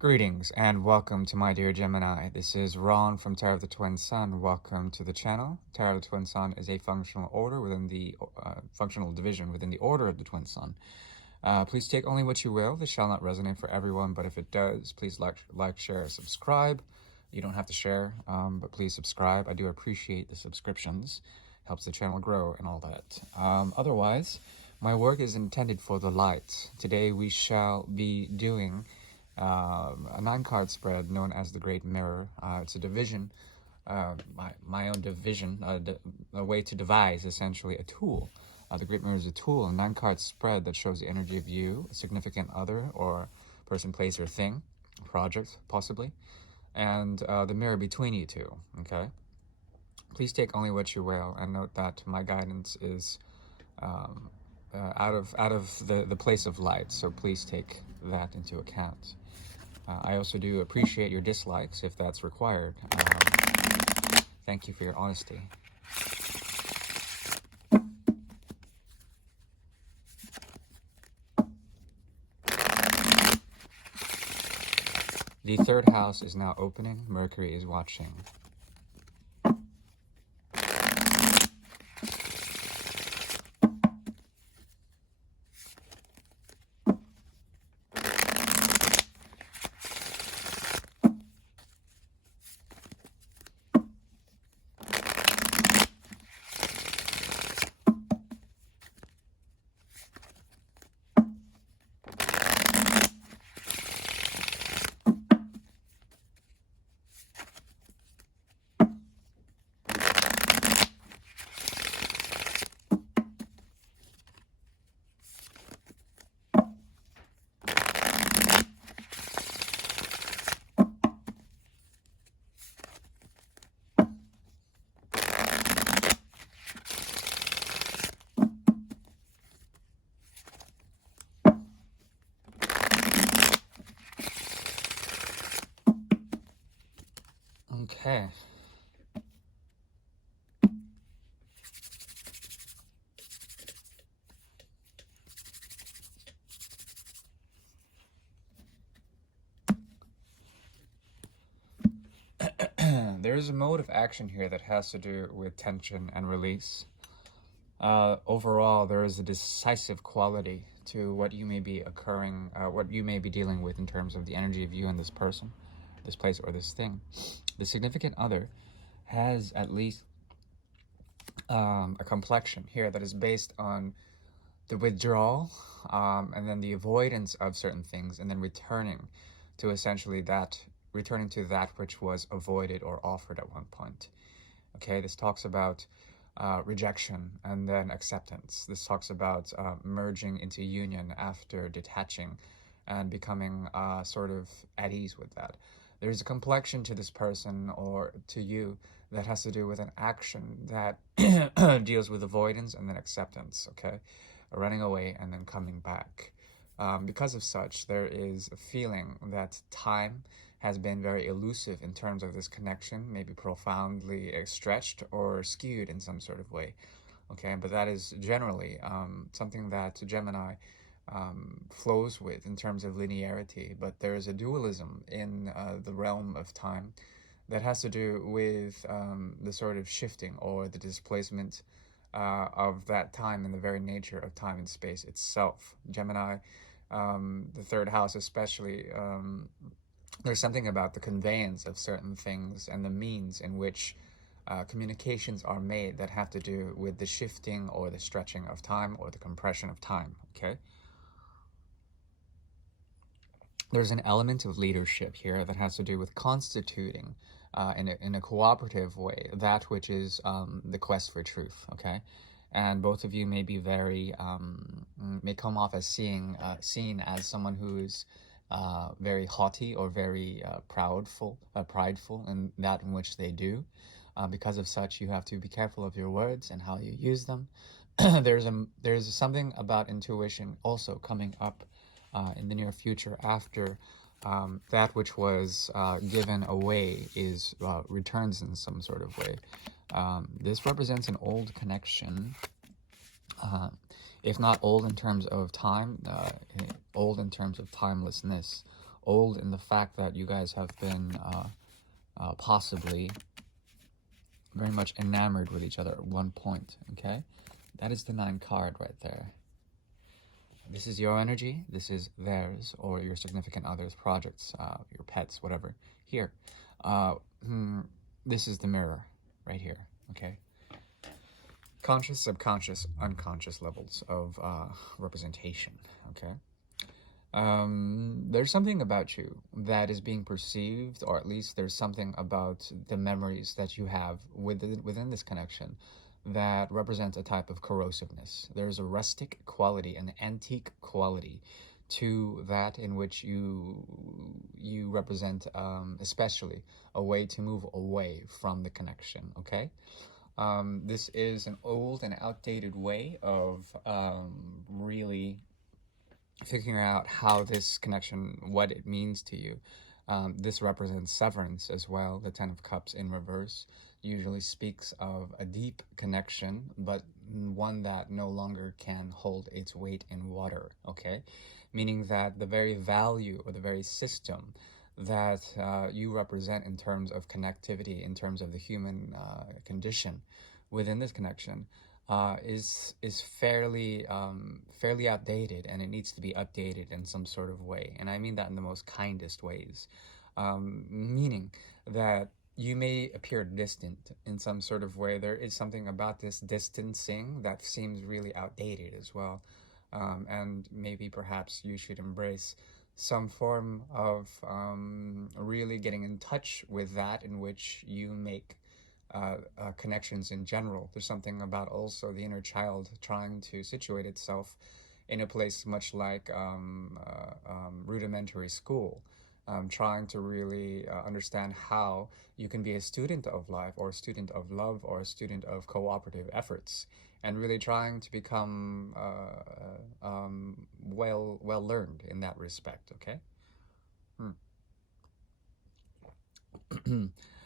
Greetings and welcome to my dear Gemini. This is Ron from Tarot of the Twin Sun. Welcome to the channel. Tarot of the Twin Sun is a functional order within the functional division within the order of the Twin Sun. Please take only what you will. This shall not resonate for everyone, but if it does, please like, share, subscribe. You don't have to share, but please subscribe. I do appreciate the subscriptions. Helps the channel grow and all that. Otherwise, my work is intended for the light. Today we shall be doing a 9-card spread known as the Great Mirror. It's a division, my own division, a way to devise essentially a tool. The Great Mirror is a tool, a 9-card spread that shows the energy of you, a significant other, or person, place, or thing, project possibly, and the mirror between you two. Okay. Please take only what you will, and note that my guidance is out of the place of light. So please take that into account. I also do appreciate your dislikes if that's required. Thank you for your honesty. The third house is now opening. Mercury is watching. Okay. There's a mode of action here that has to do with tension and release. Overall, there is a decisive quality to what you may be what you may be dealing with in terms of the energy of you and this person, this place, or this thing. The significant other has at least a complexion here that is based on the withdrawal and then the avoidance of certain things, and then returning to essentially returning to that which was avoided or offered at one point. Okay, this talks about rejection and then acceptance. This talks about merging into union after detaching and becoming sort of at ease with that. There's a complexion to this person or to you that has to do with an action that deals with avoidance and then acceptance, okay? Running away and then coming back. Because of such, there is a feeling that time has been very elusive in terms of this connection, maybe profoundly stretched or skewed in some sort of way. Okay, but that is generally something that Gemini flows with in terms of linearity, but there is a dualism in the realm of time that has to do with the sort of shifting or the displacement of that time and the very nature of time and space itself. Gemini, the third house especially, there's something about the conveyance of certain things and the means in which communications are made that have to do with the shifting or the stretching of time or the compression of time, okay? There's an element of leadership here that has to do with constituting in a cooperative way that which is the quest for truth, okay? And both of you may be may come off as seen as someone who is very haughty or very prideful in that in which they do. Because of such, you have to be careful of your words and how you use them. There's something about intuition also coming up in the near future after that which was given away returns in some sort of way. This represents an old connection, if not old in terms of time, old in terms of timelessness, old in the fact that you guys have been possibly very much enamored with each other at one point, okay? That is the 9 card right there. This is your energy, this is theirs, or your significant other's projects, your pets, whatever. Here, this is the mirror right here, okay? Conscious, subconscious, unconscious levels of representation, okay? There's something about you that is being perceived, or at least there's something about the memories that you have within this connection that represents a type of corrosiveness. There's a rustic quality, an antique quality to that in which you represent, especially a way to move away from the connection, okay? This is an old and outdated way of really figuring out how this connection, what it means to you. This represents severance as well. The 10 of Cups in reverse usually speaks of a deep connection, but one that no longer can hold its weight in water, okay? Meaning that the very value or the very system that you represent in terms of connectivity, in terms of the human condition within this connection, is fairly fairly outdated, and it needs to be updated in some sort of way. And I mean that in the most kindest ways, meaning that you may appear distant in some sort of way. There is something about this distancing that seems really outdated as well, and maybe perhaps you should embrace some form of really getting in touch with that in which you make connections in general. There's something about also the inner child trying to situate itself in a place much like rudimentary school, trying to really understand how you can be a student of life, or a student of love, or a student of cooperative efforts, and really trying to become well learned in that respect, okay?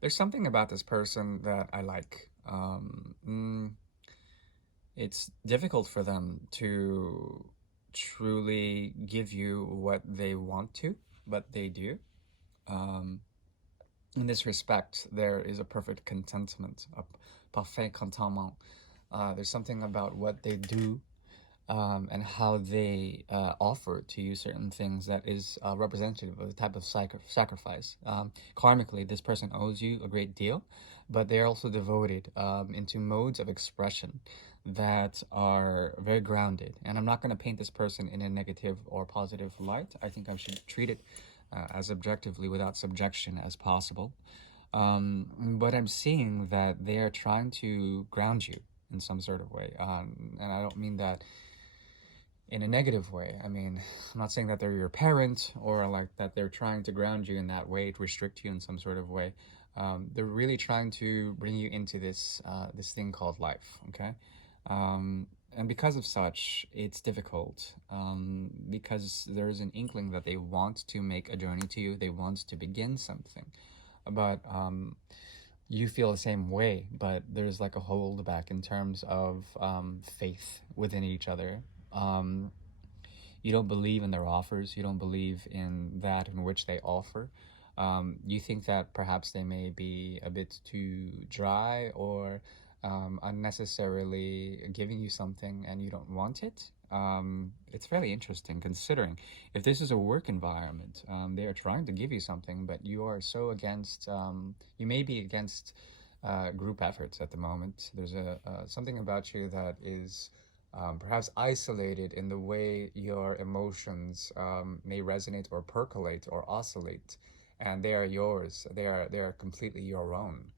There's something about this person that I like. It's difficult for them to truly give you what they want to, but they do. In this respect, there is a perfect contentment, a parfait contentement. There's something about what they do, and how they offer to you certain things that is representative of the type of sacrifice. Karmically, this person owes you a great deal, but they're also devoted into modes of expression that are very grounded. And I'm not going to paint this person in a negative or positive light. I think I should treat it as objectively without subjection as possible. But I'm seeing that they are trying to ground you in some sort of way. And I don't mean that in a negative way. I mean, I'm not saying that they're your parent, or like that they're trying to ground you in that way, to restrict you in some sort of way. They're really trying to bring you into this this thing called life, okay? And because of such, it's difficult, because there's an inkling that they want to make a journey to you. They want to begin something, but you feel the same way, but there's like a holdback in terms of faith within each other. You don't believe in their offers. You don't believe in that in which they offer. You think that perhaps they may be a bit too dry, or unnecessarily giving you something and you don't want it. It's fairly interesting, considering if this is a work environment, they are trying to give you something, but you are so against, you may be against group efforts at the moment. There's something about you that is perhaps isolated in the way your emotions may resonate or percolate or oscillate, and they are yours. They are completely your own.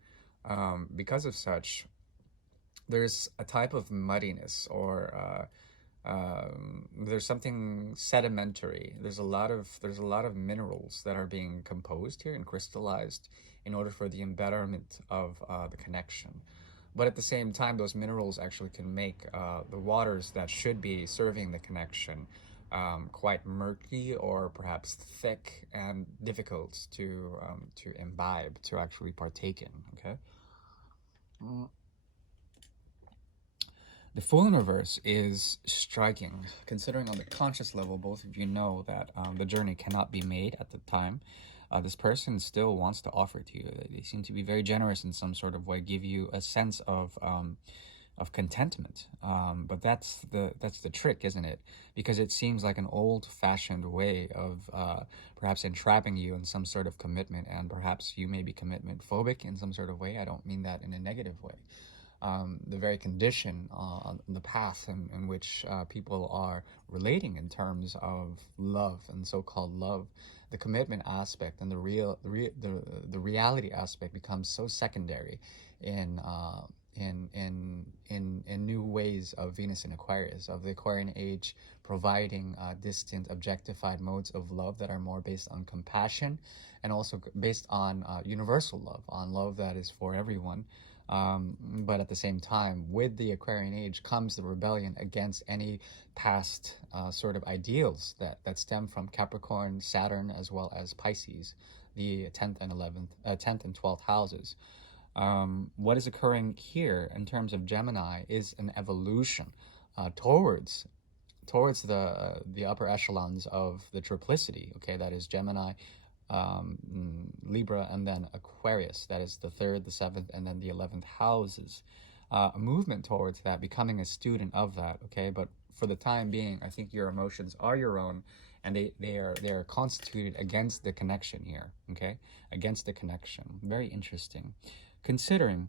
Because of such, there's a type of muddiness, or there's something sedimentary. There's a lot of minerals that are being composed here and crystallized in order for the embetterment of the connection. But at the same time, those minerals actually can make the waters that should be serving the connection quite murky, or perhaps thick and difficult to imbibe, to actually partake in. Okay. The Fool in reverse is striking, considering on the conscious level, both of you know that the journey cannot be made at the time. This person still wants to offer to you. They seem to be very generous in some sort of way, give you a sense of contentment. But that's the trick, isn't it? Because it seems like an old-fashioned way of perhaps entrapping you in some sort of commitment, and perhaps you may be commitment phobic in some sort of way. I don't mean that in a negative way. The very condition, the path in which people are relating in terms of love and so-called love, the commitment aspect and the reality aspect becomes so secondary in new ways of Venus in Aquarius, of the Aquarian age, providing distant, objectified modes of love that are more based on compassion, and also based on universal love, on love that is for everyone. But at the same time, with the Aquarian age comes the rebellion against any past sort of ideals that stem from Capricorn, Saturn, as well as Pisces, the 10th and 10th and 12th houses. What is occurring here in terms of Gemini is an evolution towards the upper echelons of the triplicity. Okay, that is Gemini, Libra, and then Aquarius. That is the 3rd, the 7th, and then the 11th houses. A movement towards that, becoming a student of that. Okay, but for the time being, I think your emotions are your own, and they are constituted against the connection here. Okay, against the connection. Very interesting, considering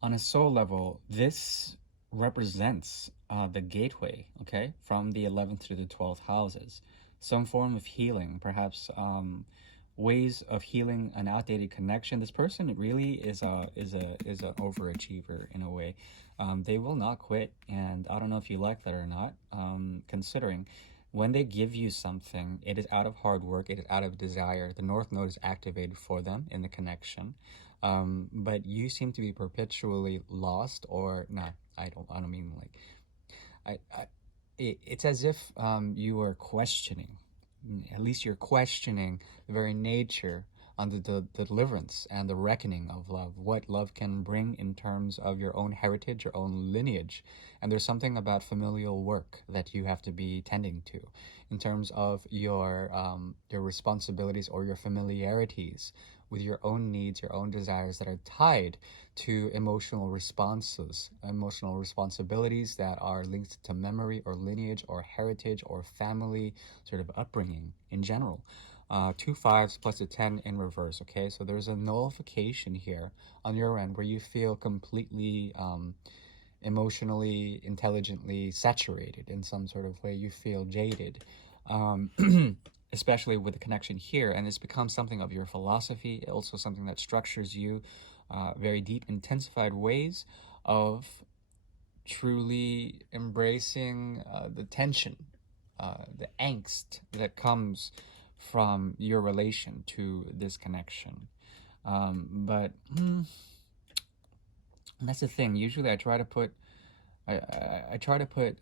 on a soul level, this represents the gateway, okay, from the 11th to the 12th houses. Some form of healing, perhaps ways of healing an outdated connection. This person really is an overachiever in a way. They will not quit, and I don't know if you like that or not, considering when they give you something, it is out of hard work, it is out of desire. The North Node is activated for them in the connection. But you seem to be perpetually lost, or no, I don't mean like, it's as if you are questioning, at least you're questioning the very nature on the deliverance and the reckoning of love, what love can bring in terms of your own heritage, your own lineage. And there's something about familial work that you have to be tending to in terms of your responsibilities or your familiarities with your own needs, your own desires that are tied to emotional responses, emotional responsibilities that are linked to memory or lineage or heritage or family sort of upbringing in general. 2 5s plus a 10 in reverse, okay? So there's a nullification here on your end where you feel completely emotionally, intelligently saturated in some sort of way. You feel jaded, especially with the connection here, and it's become something of your philosophy, also something that structures you, very deep, intensified ways of truly embracing the tension, the angst that comes from your relation to this connection. But that's the thing. Usually I try to put, I try to put,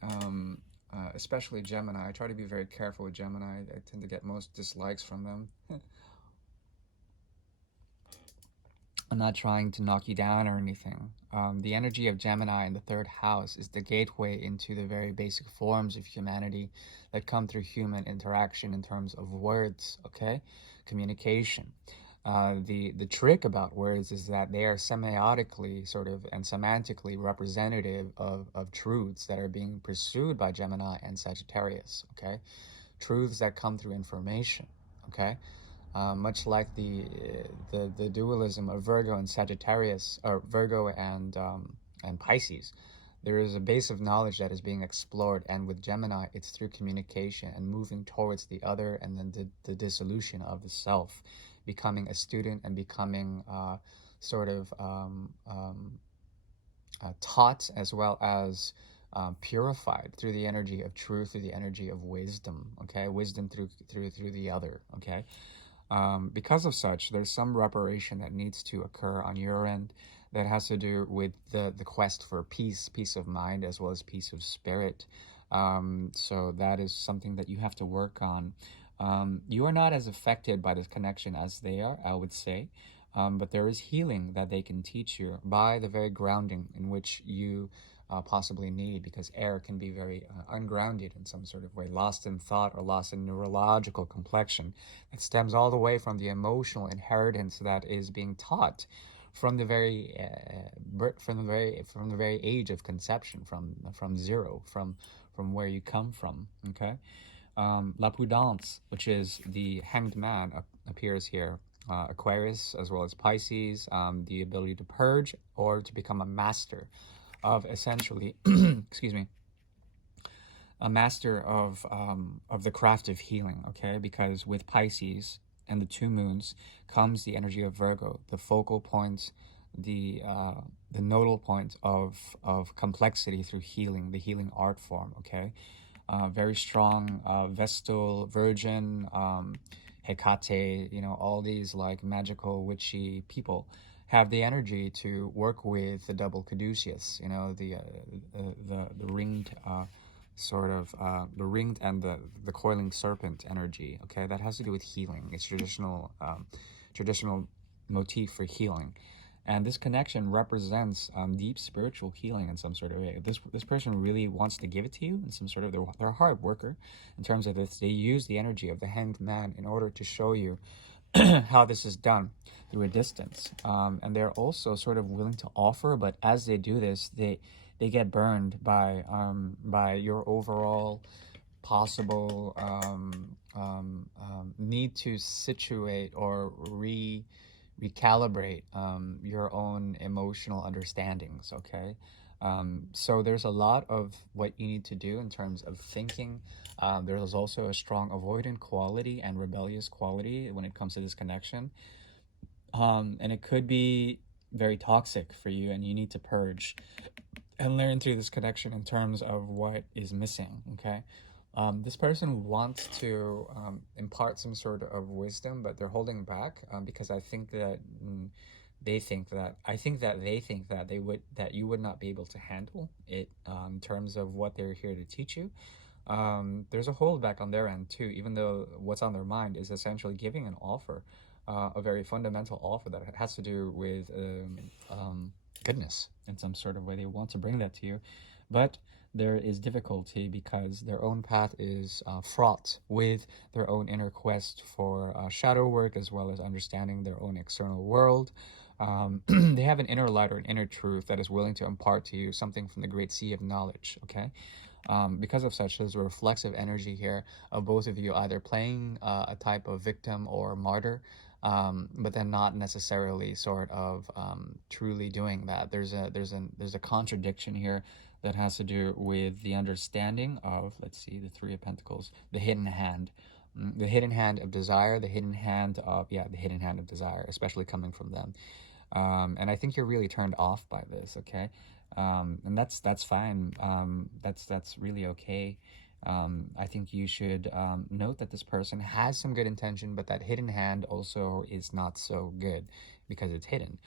especially Gemini, I try to be very careful with Gemini. I tend to get most dislikes from them. I'm not trying to knock you down or anything. The energy of Gemini in the 3rd house is the gateway into the very basic forms of humanity that come through human interaction in terms of words, okay? Communication. The trick about words is that they are semiotically sort of and semantically representative of truths that are being pursued by Gemini and Sagittarius, okay? Truths that come through information, okay? Much like the dualism of Virgo and Sagittarius, or Virgo and Pisces, there is a base of knowledge that is being explored, and with Gemini, it's through communication and moving towards the other, and then the dissolution of the self, becoming a student and becoming sort of taught as well as purified through the energy of truth, through the energy of wisdom, okay? Wisdom through the other, okay? Because of such, there's some reparation that needs to occur on your end that has to do with the quest for peace of mind, as well as peace of spirit. So that is something that you have to work on. You are not as affected by this connection as they are, I would say. But there is healing that they can teach you by the very grounding in which you possibly need, because air can be very ungrounded in some sort of way, lost in thought or lost in neurological complexion. It stems all the way from the emotional inheritance that is being taught from the very from the very age of conception, from zero, from where you come from. Okay. La Prudence, which is the hanged man, appears here. Aquarius as well as Pisces, the ability to purge or to become a master of, essentially, excuse me, a master of the craft of healing. Okay, because with Pisces and the two moons comes the energy of Virgo, the focal point, the nodal point of complexity through healing, the healing art form. Okay, very strong Vestal, Virgin, Hecate, all these like magical, witchy people have the energy to work with the double caduceus, the ringed the ringed and the coiling serpent energy. Okay, that has to do with healing. It's traditional motif for healing. And this connection represents deep spiritual healing in some sort of way. This person really wants to give it to you in some sort of, they're a hard worker in terms of this. They use the energy of the hanged man in order to show you how this is done through a distance. And they're also sort of willing to offer, but as they do this, they get burned by your overall possible need to situate or recalibrate your own emotional understandings. Okay, so there's a lot of what you need to do in terms of thinking. There's also a strong avoidant quality and rebellious quality when it comes to this connection, and it could be very toxic for you, and you need to purge and learn through this connection in terms of what is missing. Okay, this person wants to impart some sort of wisdom, but they're holding back because I think that they think that that you would not be able to handle it in terms of what they're here to teach you. There's a holdback on their end too, even though what's on their mind is essentially giving an offer, a very fundamental offer that has to do with goodness in some sort of way. They want to bring that to you, but there is difficulty because their own path is fraught with their own inner quest for shadow work, as well as understanding their own external world. They have an inner light or an inner truth that is willing to impart to you something from the great sea of knowledge. Okay, because of such, there's a reflexive energy here of both of you either playing a type of victim or martyr, but then not necessarily sort of truly doing that. There's a contradiction here that has to do with the understanding of, let's see, the Three of Pentacles, the hidden hand. The hidden hand of desire, the hidden hand of desire, especially coming from them. And I think you're really turned off by this, okay? And that's fine. That's really okay. I think you should note that this person has some good intention, but that hidden hand also is not so good because it's hidden,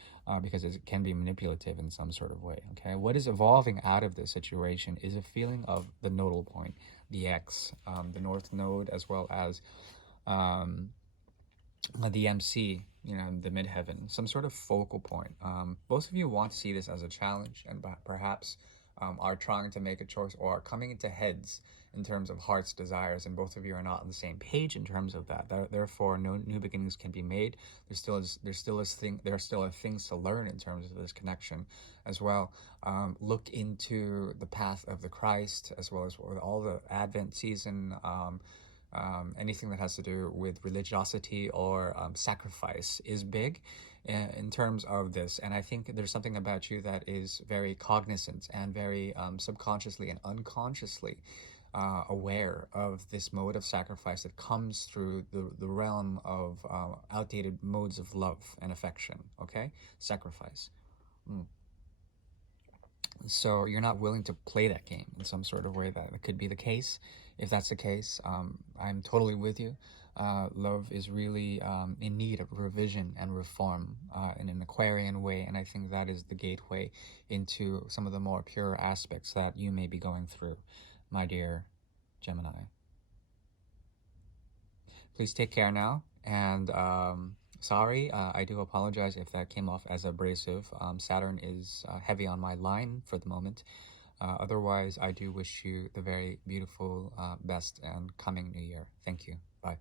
because it can be manipulative in some sort of way. Okay, what is evolving out of this situation is a feeling of the nodal point, the X, the North Node, as well as the MC, the midheaven, some sort of focal point. Both of you want to see this as a challenge, and perhaps are trying to make a choice or are coming into heads in terms of heart's desires, and both of you are not on the same page in terms of that. Therefore, no new beginnings can be made. There are still things to learn in terms of this connection as well. Look into the path of the Christ, as well as all the Advent season. Anything that has to do with religiosity or sacrifice is big in terms of this. And I think there's something about you that is very cognizant and very subconsciously and unconsciously aware of this mode of sacrifice that comes through the realm of outdated modes of love and affection. Okay, sacrifice. So you're not willing to play that game in some sort of way. That could be the case. If that's the case, I'm totally with you. Love is really in need of revision and reform in an Aquarian way, and I think that is the gateway into some of the more pure aspects that you may be going through, my dear Gemini. Please take care now, and sorry, I do apologize if that came off as abrasive. Saturn is heavy on my line for the moment. Otherwise, I do wish you the very beautiful best and coming new year. Thank you. Bye.